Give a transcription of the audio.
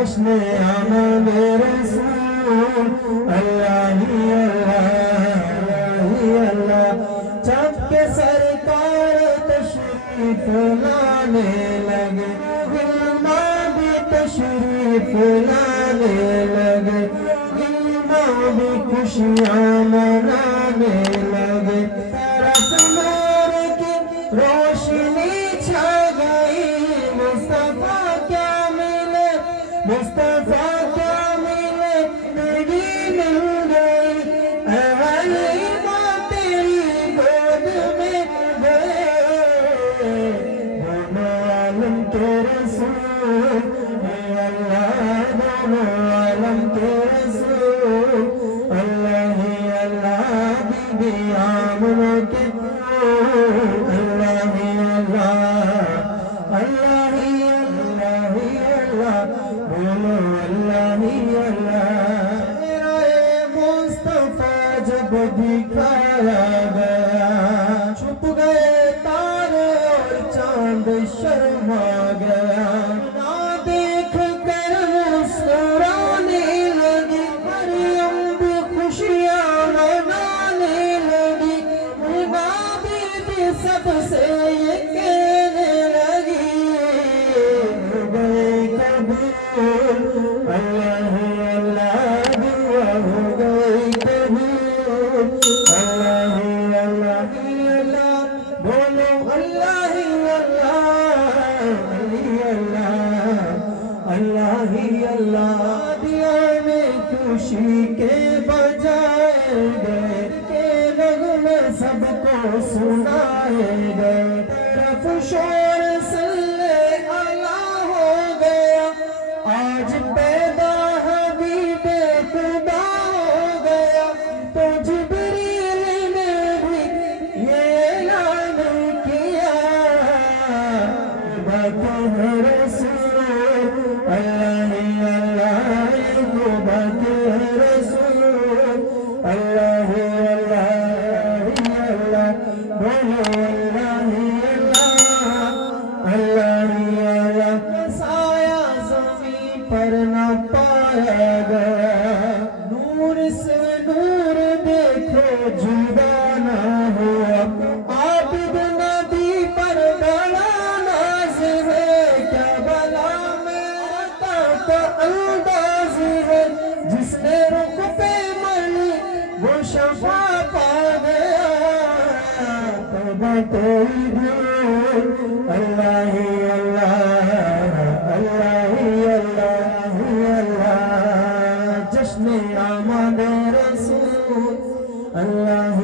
جشن آمد رسول اللہ ہی اللہ جب کہ سرکار تشریف لانے لگے علما بھی تشریف لانے لگے علما بھی خوشیاں منانے لگے طرف نور کی روشنی چھا گئی مصطفیٰ کیا ملے مصطفیٰ کیا ملے تیری مل گئی اے حلیمہ تیری گود میں گئے دونوں عالم کے رسول اے اللہ دونوں عالم کے رسول اللہ ہی اللہ بی بی آمنہ کے اللہ ہی اللہ اللہ ہی اللہ ہی اللہ بولو اللہ ہی اللہ میرا مصطفیٰ جب دکھایا گیا چھپ گئے تارے اور چاند شرما گیا نہ دیکھ کر مسکرانے لگی مریم بھی خوشیاں منانے لگی سب سے یہ کہنے لگی ہو گئے قبول اللہ اللہ دعا ہو گئی قبول اللہ اللہ اللہ بولو اللہ اللہ اللہ اللہ دیا میں خوشی کے بجائے گئے کے نغمے سب کو سنائے گئے طرف شور صلی اللہ ہو گیا آج پیدا حبیب خدا ہو گیا تو جبریل نے بھی یہ اعلان کیا بات ہے رسول اللہ اللہ بات ہے رسول اللہ سایہ زمین پر نہ پایا گیا نور سے نور دیکھو جدا نہ ہوا عابد نبی پر بڑا ناز ہے کیا بلا میں عطا کا انداز ہے جس نے رخ پہ ملی وہ شفا پا گیا کوئی دور اللہ اللہ اللہ اللہ اللہ جشن آمد رسول اللہ